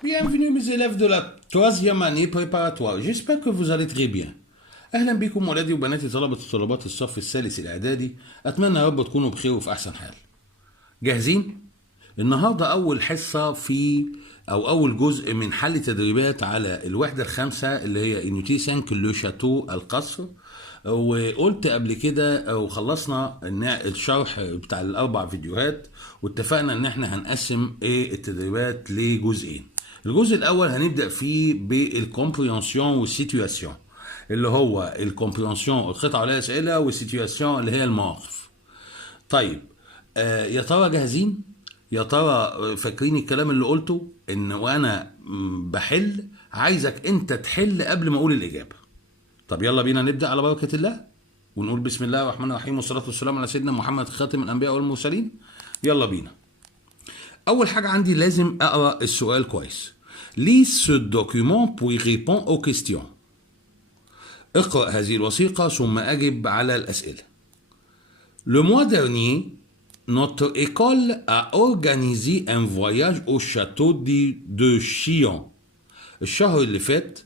Bienvenue mes élèves de la troisième année préparatoire. J'espère que vous allez très bien. أهلا بكم ولادي وبناتي طلبة وطالبات الصف الثالث الإعدادي. أتمنى يا رب تكونوا بخير وفي أحسن حال. جاهزين؟ النهاردة أول حصة أو أول جزء من حل تدريبات على الوحدة الخامسة اللي هي انيوتي 5 لو شاتو القصر. وقلت قبل كده وخلصنا الشرح بتاع الأربع فيديوهات، واتفقنا إن احنا هنقسم التدريبات لجزئين. الجزء الأول هنبدأ فيه بالكومبريهنسيون والسيتواسيون، اللي هو الكومبريهنسيون القطع عليها أسئلة، والسيتواسيون اللي هي المواقف. طيب يا ترى جاهزين؟ يا ترى فاكرين الكلام اللي قلته ان وانا بحل عايزك انت تحل قبل ما اقول الاجابه؟ طب يلا بينا نبدا على بركه الله ونقول بسم الله الرحمن الرحيم والصلاه والسلام على سيدنا محمد خاتم الانبياء والمرسلين. يلا بينا. اول حاجه عندي لازم اقرا السؤال كويس. Lis ce document puis réponds aux questions. اقرا هذه الوثيقه ثم اجب على الاسئله. Le mois dernier, notre école a organisé un voyage au château de Chillon. الشهر اللي فات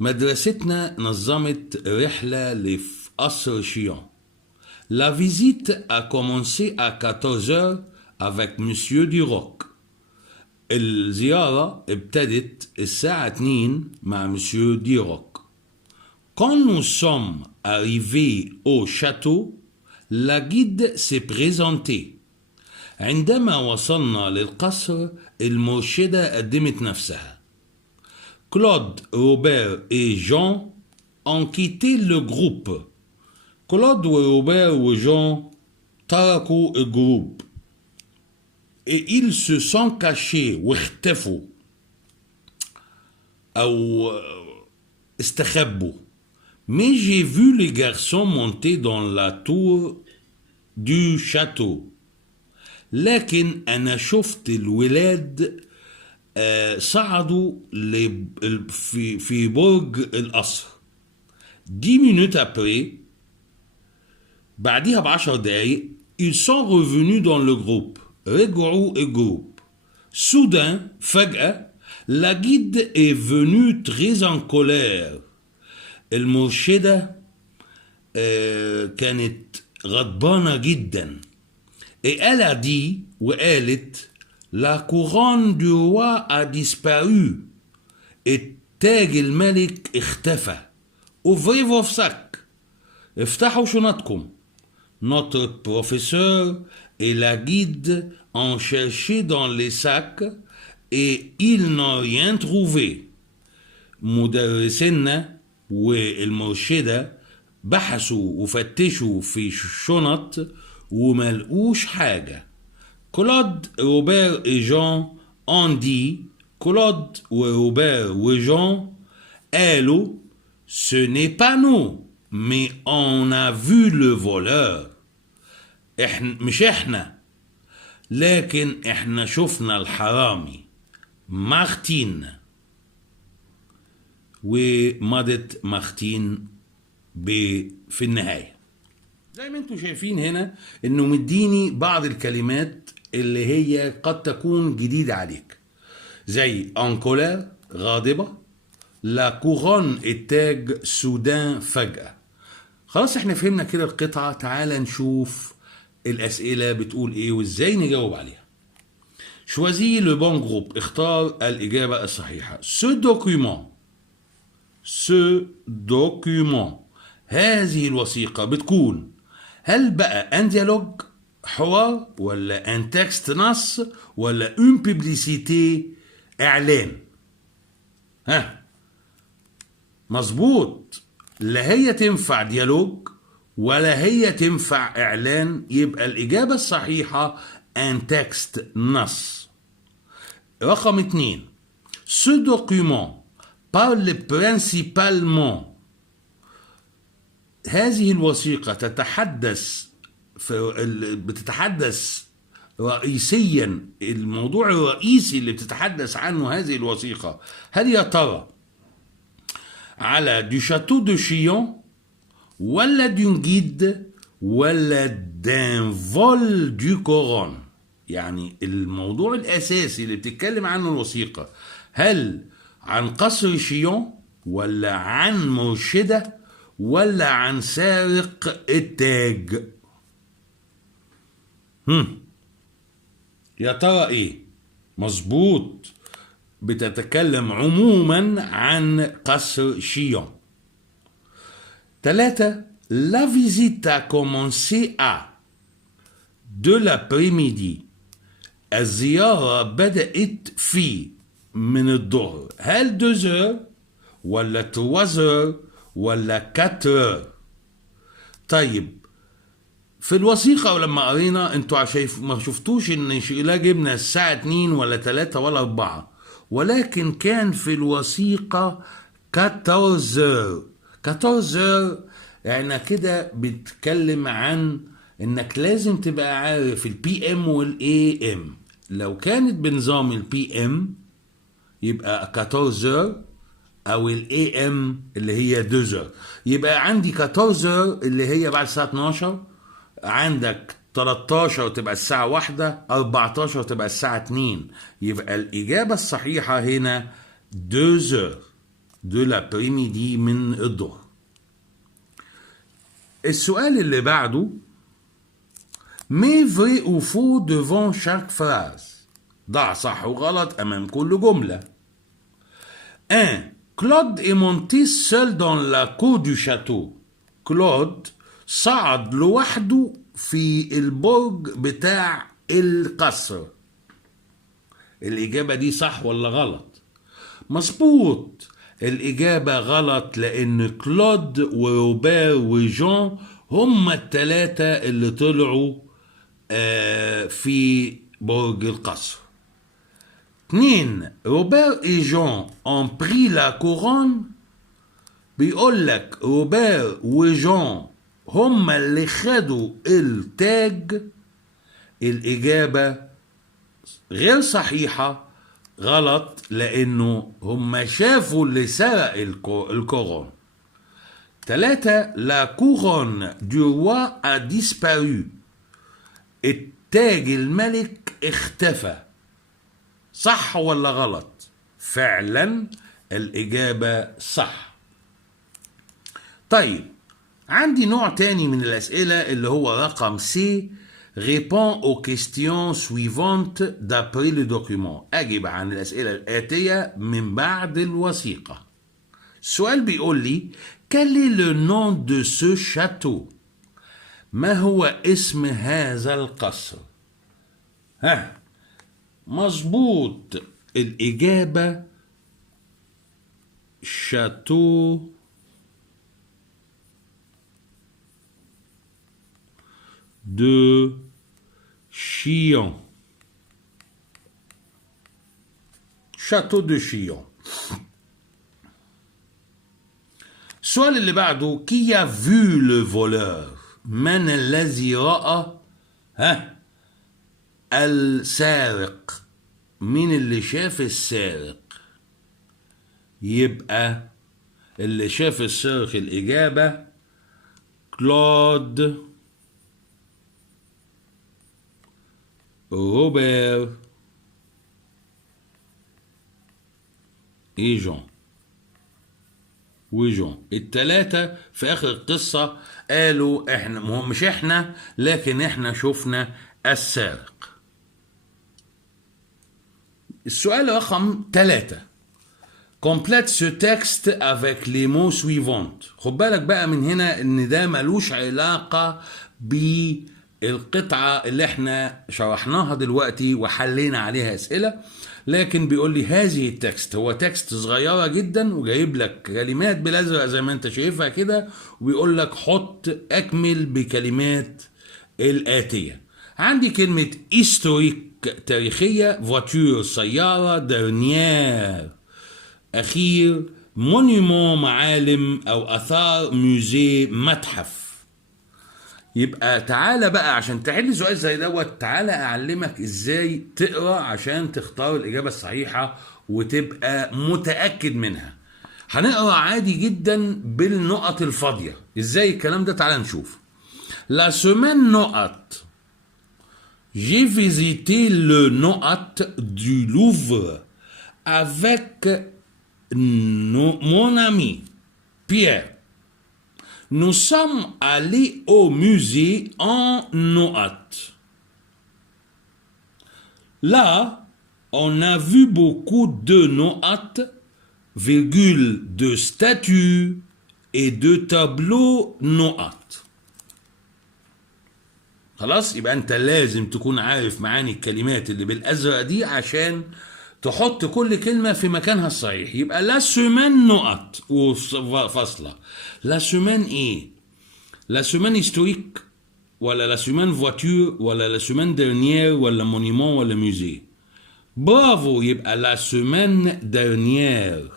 مدرستنا نظمت رحلة لقصر شيون. La visite a commencé à 14 heures avec Monsieur Duroc. الزيارة ابتدت الساعة 2 مع Monsieur Duroc. Quand nous sommes arrivés au château, la guide s'est présentée. عندما وصلنا للقصر المرشدة قدمت نفسها. Claude, Robert et Jean ont quitté le groupe. كلود وروبير وجون تركوا الجروب. Et ils se sont cachés واختفوا أو استخبوا. Mais j'ai vu les garçons monter dans la tour du château. لكن أنا شفت الولاد صعدوا في برج القصر. 10 minutes après, بعديها ب10 دقايق, ils sont revenus dans le groupe. رجعوا الجروب. Soudain, فجأة, la guide est venue très en colère. المرشدة كانت غضبانة جدا. Et elle a dit, وقالت, la couronne du roi a disparu. التاج الملك اختفى. Ouvrez vos sacs. افتحوا شنطكم. Notre professeur et la guide ont cherché dans les sacs et ils n'ont rien trouvé. مدرسنا والمرشدة بحثوا وفتشوا في الشنط وملقوش حاجة. Claude, Robert et Jean ont dit, Claude, Robert et Jean قالوا, ce n'est pas nous, mais on a vu le voleur. مش احنا, لكن احنا شفنا الحرامي. مارتين. ومضت مارتين في النهاية. زي ما انتم شايفين هنا انه مديني بعض الكلمات اللي هي قد تكون جديدة عليك، زي انكولار غاضبة، لا كورون التاج، سودان فجأة. خلاص احنا فهمنا كده القطعة. تعال نشوف الأسئلة بتقول ايه وازاي نجاوب عليها. شوازي لو بون جروب، اختار الإجابة الصحيحة. سو دوكيومون هذه الوثيقة بتكون هل بقى ان ديالوج حوار، ولا ان تكست نص، ولا اون بيبليسيتي اعلان؟ ها مظبوط، لا هي تنفع ديالوج ولا هي تنفع اعلان، يبقى الاجابة الصحيحة ان تكست نص. رقم 2. Ce document parle principalement. هذه الوثيقة بتتحدث رئيسيا، الموضوع الرئيسي اللي بتتحدث عنه هذه الوثيقة، هل يا ترى على دو شاتو دو شيون، ولا دون جيد، ولا دان فول دو كورون؟ يعني الموضوع الأساسي اللي بتتكلم عنه الوثيقة، هل عن قصر شيون ولا عن مرشدة ولا عن سارق التاج؟ يا ترى ايه؟ مظبوط، بتتكلم عموما عن قصر شيون. 3. La visite a commencé à de l'après-midi. الزيارة بدأت في من الظهر. هل 2 ولا 3 ولا 4؟ طيب في الوثيقة ولما قرينا انتوا عشان ما شفتوش ان لا جبنا الساعة 2 ولا 3 ولا 4، ولكن كان في الوثيقة 14 يعني كده بتكلم عن انك لازم تبقى عارف البي ام والاي ام. لو كانت بنظام البي ام يبقى 14 او الاي ام اللي هي 2 يبقى عندي 14 اللي هي بعد الساعة 12، عندك 13 تبقى الساعة 1، 14 تبقى الساعة 2. يبقى الإجابة الصحيحة هنا 2 de l'après-midi من الظهر. السؤال اللي بعده mais vrai ou faux devant chaque phrase. ضع صح وغلط أمام كل جملة. 1. Claude est monté seul dans la cour du château. كلود صعد لوحده في البرج بتاع القصر. الإجابة دي صح ولا غلط؟ مظبوط، الإجابة غلط، لأن كلود وروبير وجون هم الثلاثة اللي طلعوا في برج القصر. 2. روبير et جون ont pris la couronne. بيقول لك روبير وجون هم اللي خدوا التاج. الإجابة غير صحيحة، غلط، لأنه هم شافوا اللي سرق الكورون. 3. La couronne du roi a disparu. التاج الملك اختفى. صح ولا غلط؟ فعلا الإجابة صح. طيب عندي نوع تاني من الأسئلة اللي هو رقم سي. Réponds aux questions suivantes d'après le document. أجب عن الأسئلة الآتية من بعد الوثيقة. السؤال بيقول لي Quel est le nom de ce château؟ ما هو اسم هذا القصر؟ مظبوط، الإجابة شاتو de Chillon. Château de Chillon. السؤال اللي بعده Qui a vu le voleur؟ من الذي رأى السارق؟ مين اللي شاف السارق؟ يبقى اللي شاف السارق الإجابة كلود روبير جون وجون. التلاتة في آخر القصة قالوا احنا مش احنا، لكن احنا شفنا السارق. السؤال رقم 3. Complète ce texte avec les mots suivants. خد بالك بقى من هنا ان ده ملوش علاقة بالقطعة اللي احنا شرحناها دلوقتي وحلينا عليها اسئلة، لكن بيقول لي هذه التكست هو تكست صغيرة جدا وجايب لك كلمات بالازرق زي ما انت شايفها كده، وبيقول لك حط اكمل بكلمات الآتية. عندي كلمة هيستوريك تاريخية، فواتور سيارة، درنيير أخير، مونيمون معالم أو أثار، موزي متحف. يبقى تعالى بقى عشان تحل سؤال زي دوت، تعالى أعلمك إزاي تقرأ عشان تختار الإجابة الصحيحة وتبقى متأكد منها. هنقرأ عادي جدا بالنقط الفاضية. إزاي الكلام ده؟ تعالى نشوف. La semaine نقط. J'ai visité le نقط du Louvre avec mon ami Pierre. Nous sommes allés au musée en Noates. Là, on a vu beaucoup de Noates, de statues et de tableaux Noates. خلاص، يبقى انت لازم تكون عارف معاني الكلمات اللي بالازرق دي عشان تحط كل كلمة في مكانها الصحيح. يبقى لا سومان نقط وفاصلة. لا سومان ايه؟ لا سومان هيستوريك ولا لا سومان فواتور ولا لا سومان ديرنيير ولا مونيمون ولا موزي؟ برافو، يبقى لا سومان ديرنيير،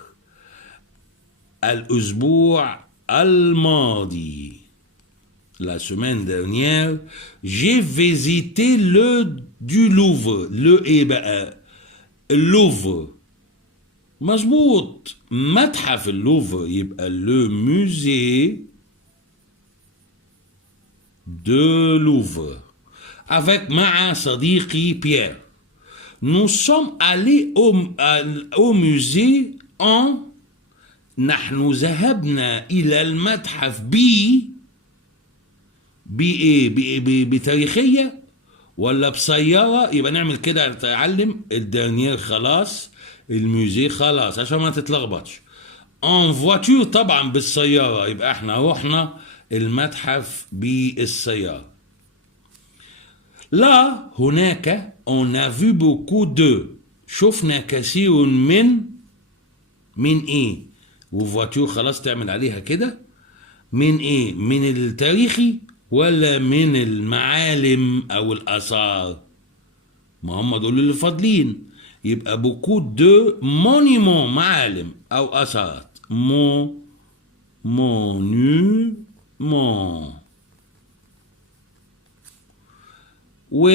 الأسبوع الماضي. La semaine dernière, j'ai visité le du Louvre. Le ايه بقى؟ اللوفر. مظبوط، متحف اللوفر، يبقى le musée de Louvre. avec مع صديقي بيير. Nous sommes allés au musée en نحن ذهبنا إلى المتحف بتاريخية ولا بسيارة؟ يبقى نعمل كده تعلم الدرنيير خلاص، الموزيه خلاص عشان ما تتلخبطش. ان فواتور طبعا بالسيارة، يبقى احنا رحنا المتحف بالسيارة. لا هناك on a vu beaucoup de، شفنا كثير من ايه؟ وفواتور خلاص تعمل عليها كده. من ايه؟ من التاريخي ولا من المعالم او الاثار؟ ما هم دول اللي فاضلين، يبقى بوكو دو مونيمون، معالم او اثارات. مونيمون. و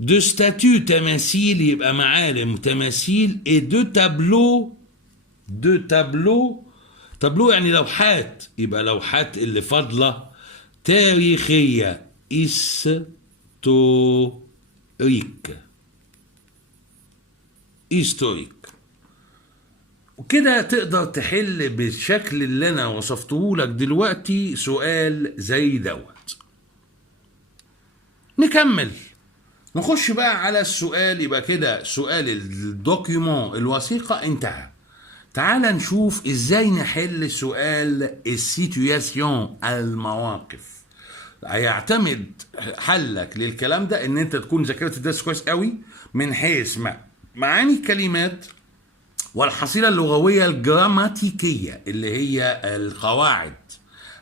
دو ستاتيو تماثيل، يبقى معالم وتماثيل. اي دو تابلو، تابلو يعني لوحات، يبقى لوحات اللي فاضله تاريخية. هيستوريك. وكده تقدر تحل بالشكل اللي انا وصفته لك دلوقتي سؤال زي دوت. نكمل، نخش بقى على السؤال. يبقى كده سؤال الدوكيومون، الوثيقة، انتهى. تعال نشوف ازاي نحل سؤال السيتوياسيون، المواقف. هيعتمد حلك للكلام ده ان انت تكون ذاكرت الدرس كويس قوي من حيث معاني الكلمات والحصيلة اللغوية الجراماتيكية اللي هي القواعد،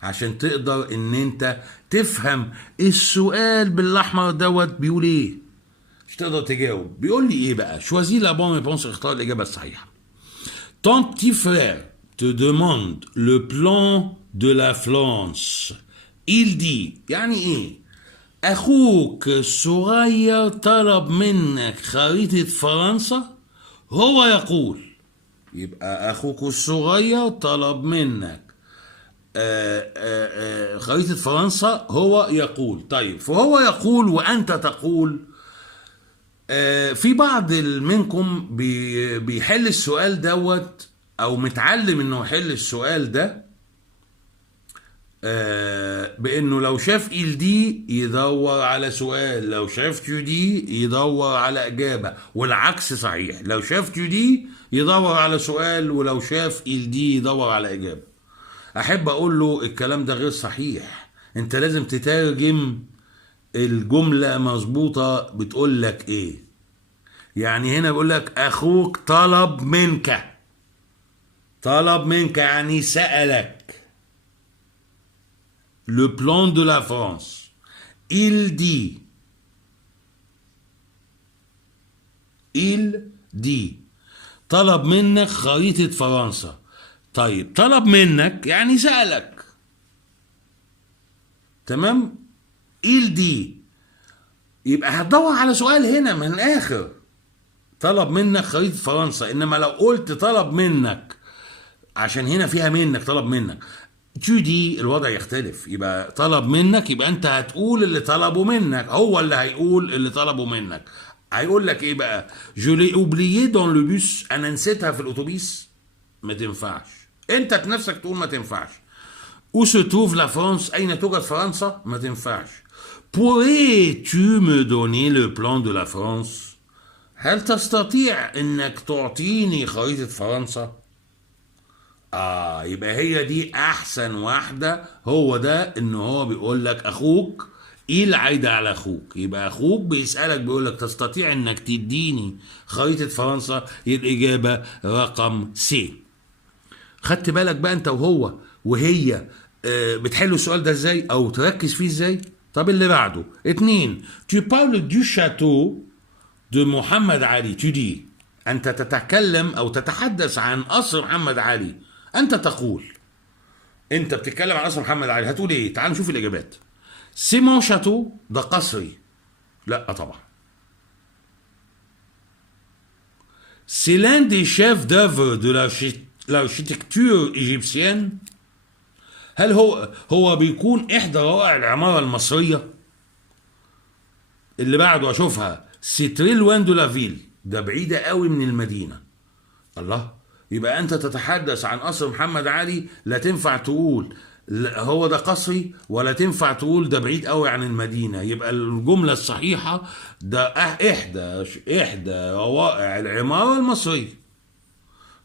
عشان تقدر ان انت تفهم السؤال بالاحمر دوت بيقول ايه، مش تقدر تجاوب. بيقول لي ايه بقى؟ شوازي لا بون ريبونس، اختار الاجابة الصحيحة. Ton petit frère te demande le plan de la France. Il dit، يعني ايه؟ اخوك الصغير طلب منك خريطة فرنسا. هو يقول، يبقى اخوك الصغير طلب منك خريطة فرنسا. هو يقول. طيب، فهو يقول وانت تقول. في بعض منكم بيحل السؤال دوت او متعلم انه يحل السؤال ده بانه لو شاف إل دي يدور على سؤال، لو شاف تيو دي يدور على اجابة، والعكس صحيح، لو شاف تيو دي يدور على سؤال، ولو شاف إل دي يدور على اجابة. احب اقول له الكلام ده غير صحيح. انت لازم تترجم الجملة مظبوطة بتقول لك ايه. يعني هنا بيقول لك اخوك طلب منك، طلب منك يعني سألك. Le plan de la France. Il dit طلب منك خريطة فرنسا. طيب، طلب منك يعني سألك، تمام؟ Il dit، يبقى هتدور على سؤال هنا من الآخر. طلب منك خريطة فرنسا، إنما لو قلت طلب منك عشان هنا فيها منك، طلب منك دي الوضع يختلف. يبقى طلب منك، يبقى انت هتقول اللي طلبه منك، هو اللي هيقول اللي طلبه منك. هيقول لك ايه بقى؟ جو لي اوبليي دون لو بوس، انا نسيتها في الاتوبيس. ما تنفعش. انت بنفسك تقول ما تنفعش. Où se trouve la France؟ أين توجد فرنسا؟ ما تنفعش. Pourrais-tu me donner le plan de la France؟ هل تستطيع انك تعطيني خريطة فرنسا؟ يبقى هي دي احسن واحدة. هو ده ان هو بيقول لك اخوك، ايه العايدة على اخوك؟ يبقى اخوك بيسألك بيقول لك تستطيع انك تديني خريطة فرنسا؟ الاجابة رقم سي. خدت بالك بقى انت وهو وهي بتحلوا السؤال ده ازاي او تركز فيه ازاي؟ طب اللي بعده 2. Tu parles du château de محمد علي. Tu dis، انت تتكلم او تتحدث عن قصر محمد علي. انت تقول، انت بتتكلم عن قصر محمد علي، هتقول ايه؟ تعال نشوف الاجابات. سي مون شاتو، ده قصري. لا طبعا. سي لان دي شيف دافر دو l'architecture égyptienne. هل هو بيكون احدى روائع العماره المصريه؟ اللي بعده اشوفها سي تري لوان دو لا فيل، ده بعيده قوي من المدينه. الله، يبقى انت تتحدث عن قصر محمد علي، لا تنفع تقول هو ده قصري، ولا تنفع تقول ده بعيد قوي عن المدينه. يبقى الجمله الصحيحه ده احدى روائع العماره المصريه.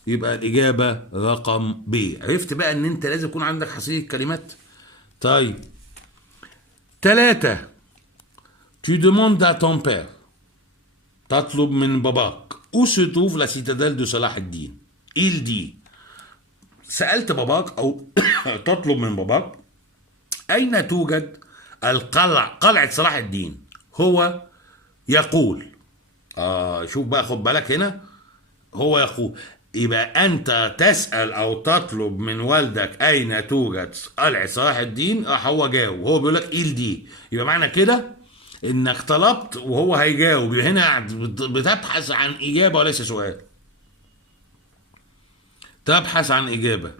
يبقى الإجابة رقم ب. عرفت بقى إن أنت لازم يكون عندك حصيلة كلمات. طيب 3. Tu demandes à ton père، تطلب من باباك. Où se trouve la citadelle de صلاح الدين؟ Il dit، سألت باباك أو تطلب من باباك أين توجد قلعة صلاح الدين؟ هو يقول. شوف بقى، خد بالك هنا، هو يقول. يبقى انت تسأل او تطلب من والدك اين توجد قلعة صلاح الدين، هو جاوب، هو بيقول لك ايه دي. يبقى معنى كده انك طلبت وهو هيجاوب. يبقى هنا بتبحث عن اجابة وليس سؤال. تبحث عن اجابة.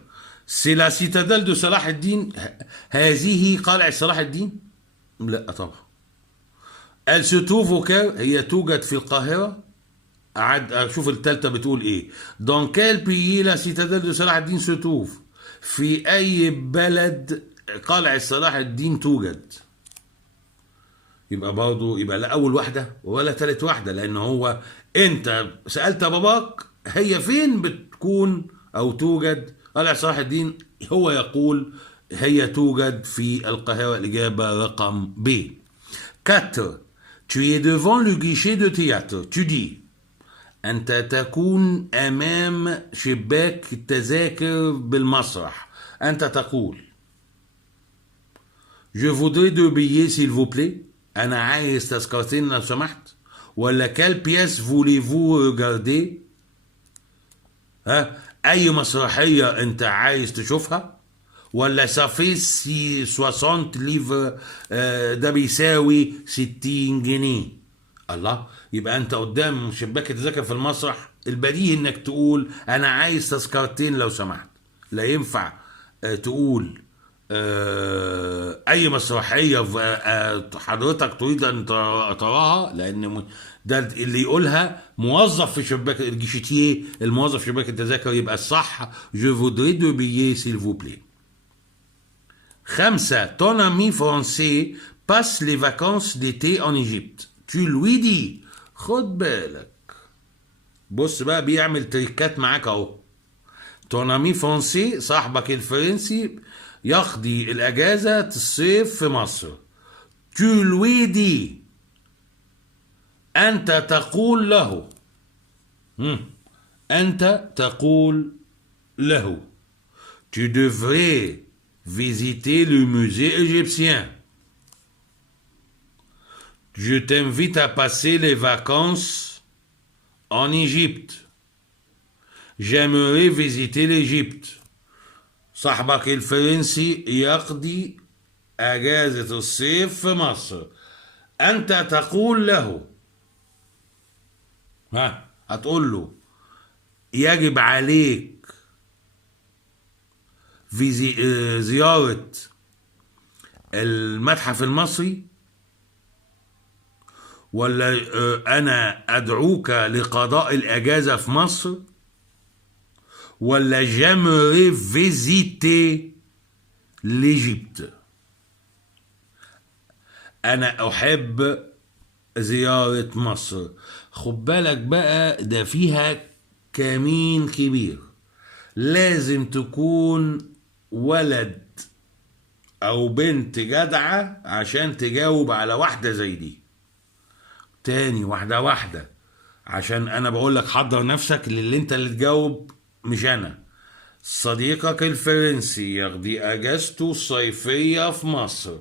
سي لا سيتادل دو صلاح الدين، هذه قلعة صلاح الدين؟ لا طبعا. ال se trouve au Caire، هي توجد في القاهرة. قعد اشوف التالتة بتقول ايه. دون كيل بيي لا سيتادل دو صلاح الدين سو توف، في اي بلد قلعة صلاح الدين توجد؟ يبقى برضه يبقى لا اول واحدة ولا تالت واحدة، لان هو انت سألت باباك هي فين بتكون او توجد قلعة صلاح الدين، هو يقول هي توجد في القاهرة. الإجابة رقم ب. 4. Tu es devant le guichet de théâtre. Tu dis، أنت تكون أمام شباك التذاكر بالمسرح. أنت تقول Je voudrais deux billets s'il vous plaît، أنا عايز تذكرتين لو سمحت. ولا quelle pièce voulez-vous regarder، أي مسرحية أنت عايز تشوفها. ولا ça fait 60 livres، ده بيساوي 60 جنيه. الله، يبقى انت قدام شباك التذاكر في المسرح، البديهي انك تقول انا عايز تذكرتين لو سمحت. لا ينفع تقول اي مسرحيه حضرتك تريد ان تراها، لان ده اللي يقولها موظف في شباك الجيشيتيه، الموظف في شباك التذاكر. يبقى الصح je voudrais deux billets s'il vous plaît. 5. Ton ami français passe les vacances d'été en Égypte. Tu lui dis، خد بالك، بص بقى بيعمل تريكات معاك اهو. ton ami français، صاحبك الفرنسي، يقضي الاجازة الصيف في مصر. tu lui dis، انت تقول له. انت تقول له tu devrais visiter le musée égyptien. Je t'invite à passer les vacances en Égypte. J'aimerais visiter l'Égypte. صاحبك الفرنسي يقضي أجازة الصيف في مصر. أنت تقول له، هتقول له يجب عليك زيارة المتحف المصري، ولا أنا أدعوك لقضاء الأجازة في مصر، ولا j'aimerais visiter l'Égypte. أنا أحب زيارة مصر. خد بالك بقى، ده فيها كمين كبير. لازم تكون ولد أو بنت جدعة عشان تجاوب على واحدة زي دي. تاني، واحدة واحدة، عشان أنا بقولك حضر نفسك للي أنت اللي تجاوب مش أنا. صديقك الفرنسي يقضي أجازته الصيفية في مصر،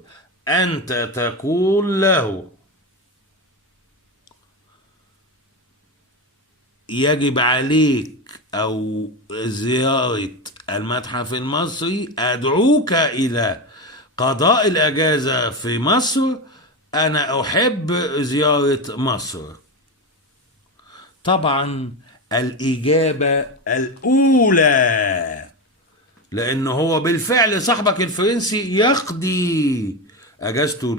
أنت تقول له يجب عليك أو زيارة المتحف المصري، أدعوك إلى قضاء الأجازة في مصر، أنا أحب زيارة مصر. طبعا الإجابة الأولى، لأنه هو بالفعل صاحبك الفرنسي يقضي أجازته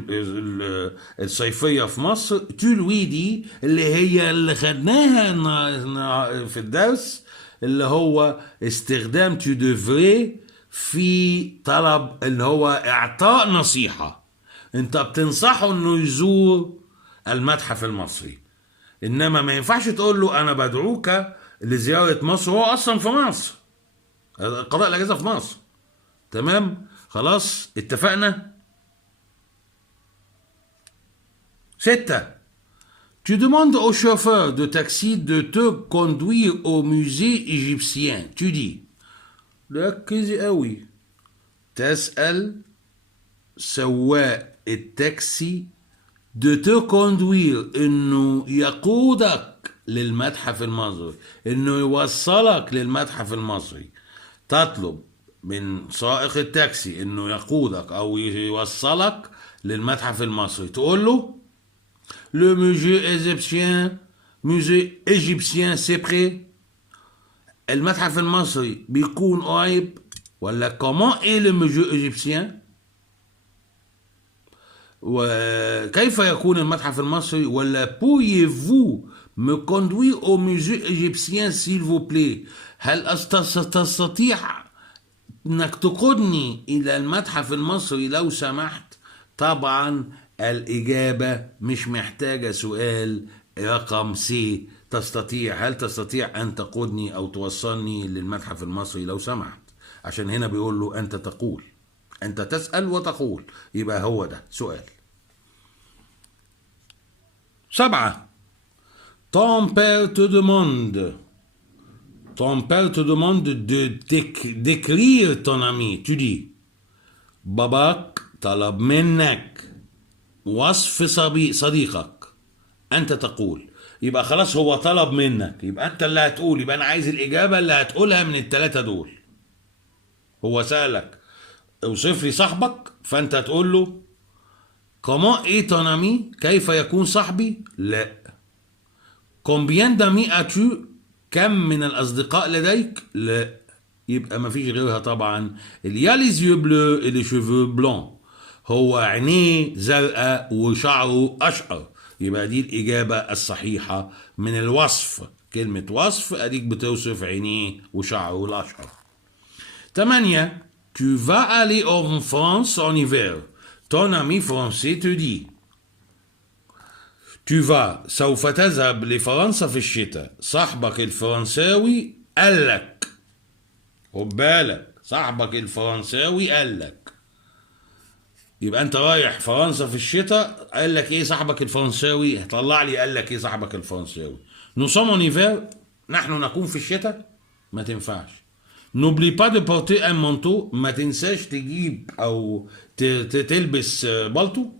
الصيفية في مصر. تولوي دي اللي هي اللي خدناها في الدرس، اللي هو استخدام تو ديفري في طلب، اللي هو إعطاء نصيحة. أنت بتنصحه إنه يزور المتحف المصري، إنما ما ينفعش تقول له أنا بدعوك لزيارة مصر وهو أصلا في مصر، قضاء الأجازة في مصر. تمام، خلاص اتفقنا. 6. Tu demandes au chauffeur de taxi de te conduire au musée égyptien. Tu dis. ركز قوي. تسأل سواق التاكسي de te conduire انه يقودك للمتحف المصري، انه يوصلك للمتحف المصري. تطلب من سائق التاكسي انه يقودك او يوصلك للمتحف المصري، تقول له le musée égyptien c'est prêt. المتحف المصري بيكون قريب، ولا comment est le musée égyptien، وكيف يكون المتحف المصري، ولا pourriez-vous me conduire au musée égyptien s'il vous plaît. هل تستطيع انك تقودني الى المتحف المصري لو سمحت؟ طبعا الاجابة مش محتاجة سؤال. رقم سي، تستطيع. هل تستطيع ان تقودني او توصلني للمتحف المصري لو سمحت؟ عشان هنا بيقول له انت تقول، انت تسأل وتقول، يبقى هو ده سؤال. 7. Ton père te demande d'écrire ton ami. Tu dis باباك طلب منك وصف صديقك، أنت تقول. يبقى خلاص هو طلب منك، يبقى أنت اللي هتقول. يبقى أنا عايز الإجابة اللي هتقولها من الثلاثة دول. هو سألك اوصف لي صاحبك، فأنت تقول له comment est ton ami، كيف يكون صاحبي؟ لا. combien d'amis as-tu، كم من الأصدقاء لديك؟ لا. يبقى ما فيش غيرها طبعا. il y a les yeux bleus et les cheveux blancs، هو عينيه زرقاء وشعره أشقر. يبقى دي الإجابة الصحيحة من الوصف. كلمة وصف أديك بتوصف عينيه وشعره الأشقر. 8. tu vas aller en France en hiver. ton ami français te dit. tu vas، سوف تذهب لفرنسا في الشتاء. صاحبك الفرنساوي قال لك، خد بالك، صاحبك الفرنساوي قال لك. يبقى انت رايح فرنسا في الشتاء، قال لك ايه صاحبك الفرنساوي؟ طلع لي قال لك ايه صاحبك الفرنساوي. nous sommes en hiver، نحن نكون في الشتاء، ما تنفعش. n'oublie pas de porter un manteau، ما تنساش تجيب او تلبس بالطو.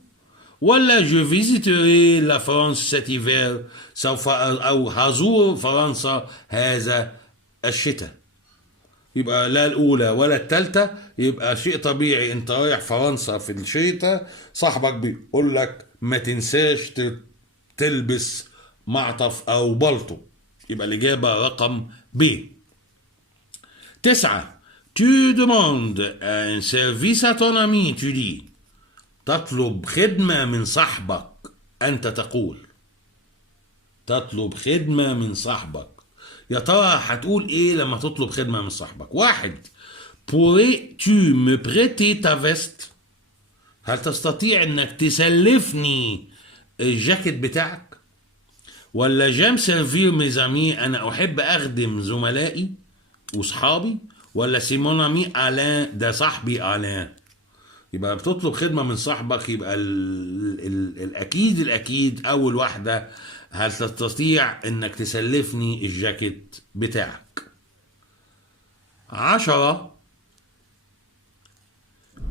ولا je visiterai la France cet hiver، سوف او هزور فرنسا هذا الشتاء. يبقى لا الأولى ولا الثالثة. يبقى شيء طبيعي أنت رايح فرنسا في الشتاء، صاحبك بيقول لك ما تنساش تلبس معطف أو بلطو. يبقى الإجابة رقم ب. 9. tu demandes un service à ton ami. tu dis. تطلب خدمة من صاحبك، أنت تقول. تطلب خدمة من صاحبك. يا ترى هتقول ايه لما تطلب خدمة من صاحبك؟ واحد، pourrais-tu me prêter ta veste؟ هل تستطيع انك تسلفني الجاكيت بتاعك؟ ولا جام سيرفير ميزامي، انا احب اخدم زملائي وصحابي؟ ولا سيمون امي الان، ده صاحبي الان؟ يبقى بتطلب خدمة من صاحبك، يبقى الأكيد أول واحدة، هل تستطيع إنك تسلفني الجاكيت بتاعك؟ 10،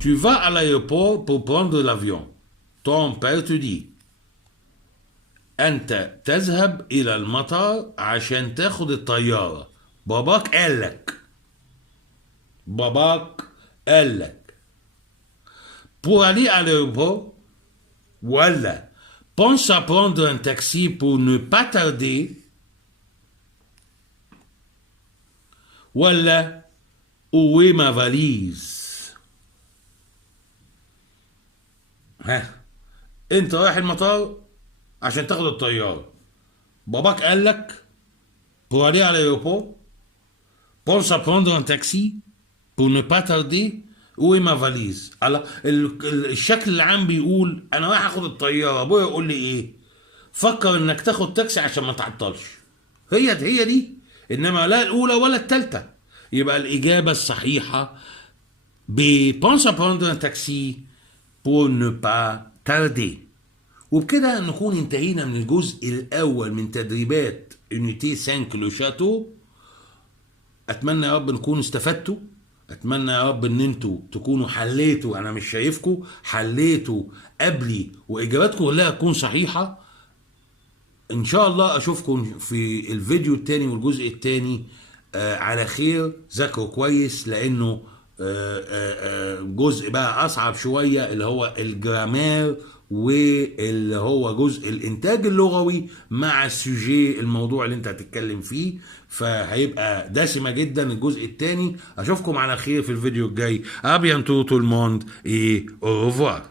tu vas à l'aéroport pour prendre l'avion. Ton père te dit. أنت تذهب إلى المطار عشان تاخد الطيارة. باباك قالك. باباك قالك. Pour aller à l'aéroport. ولا pense à prendre un taxi pour ne pas tarder. ولا où est ma valise؟ ها، انت رايح المطار عشان تاخد الطيارة، باباك قال لك pour aller à l'aéroport pense à prendre un taxi pour ne pas tarder où est ma valise. على الشكل العام بيقول انا رايح اخد الطيارة، ابويا يقول لي ايه؟ فكر انك تاخد تاكسي عشان ما تعطلش. هي دي، انما لا الاولى ولا الثالثه. يبقى الاجابه الصحيحه pense à prendre un taxi pour ne pas tarder. وبكده نكون انتهينا من الجزء الاول من تدريبات يونيتي 5 لو شاتو. اتمنى يا رب نكون استفدتوا، اتمنى يا رب ان انتوا تكونوا حليتوا، انا مش شايفكم حليتوا قبلي واجاباتكم كلها تكون صحيحه. ان شاء الله اشوفكم في الفيديو التاني والجزء التاني على خير. ذاكروا كويس لانه جزء بقى اصعب شوية، اللي هو الجرامير واللي هو جزء الانتاج اللغوي مع السوجي، الموضوع اللي انت هتتكلم فيه، فهيبقى دسمة جدا الجزء التاني. اشوفكم على خير في الفيديو الجاي. ابيانتو تو الموند اي اوفوار.